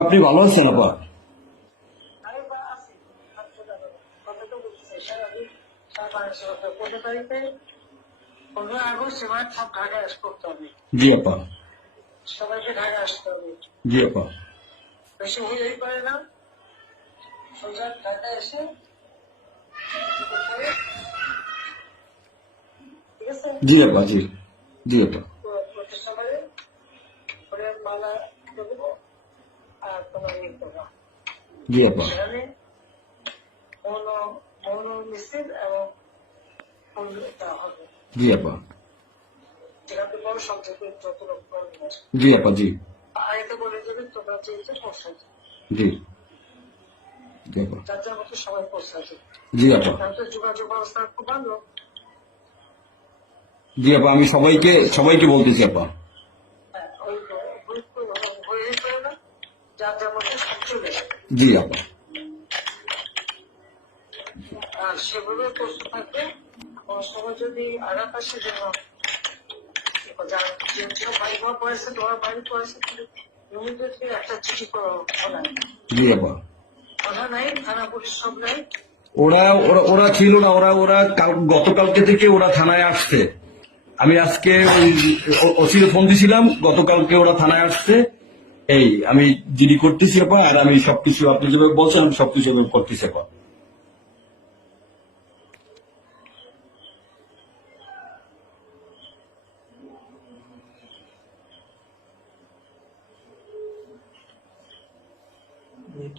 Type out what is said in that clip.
আপনি ভালো আছেন আপা? আমি বা আছি। কথা তো বলতেছি সারাদিন 15 তারিখে 15 আগস্ট এবার সব ঢাকায় করতে হবে। জি আপা। সবাইকে ঢাকায় আসতে হবে। জি আপা। বেশি হইলেই পারে না, সোজা ঢাকায় এসে ঠিক আছে জি আপা। জি জি আপা। প্রতিষ্ঠানে করে মালা দেবো আর তোমার ইয়ে করবা। জি আপা। সেখানে মৌন মৌন মিছিল এবং ফুল দেওয়া হবে। জি আপা। যেখান থেকে বড় সংক্ষেপে যত লোক নিয়ে আসবে। জি আপা। জি আগে বলে দেবে তোমরা চেয়েছো পৌঁছাতে, জি জি আপা। যার যার মতো সবাই পৌঁছাতে। জি আপা। তাহলে যোগাযোগ ব্যবস্থা খুব ভালো। জি আপা, আমি সবাইকে সবাইকে বলতেছি আপা। হ্যাঁ, ওই হয়ে করে না, যার যার মতো সব চলে যাবে। জি আপা। আর সেগুলো প্রস্তুত থাকবে। কোনো সময় যদি আঘাত আসে যেন যার যে বাড়ি ঘর পড়েছে তোমার বাড়ি পড়েছে ইমিডিয়েটলি একটা চিঠি করো থানায়। জি আপা। থানা নাই, থানা পুলিশ সব নাই। ওরা ওরা ওরা ছিল না, ওরা ওরা গতকালকে থেকে ওরা থানায় আসছে। আমি আজকে ওই ওসিকে ফোন দিছিলাম, গতকালকে ওরা থানায় আসছে। এই আমি জিডি করতেছি আপা, আর আমি সবকিছু আপনি যেভাবে বলছেন আমি সবকিছু করতেছি আপা। Wait.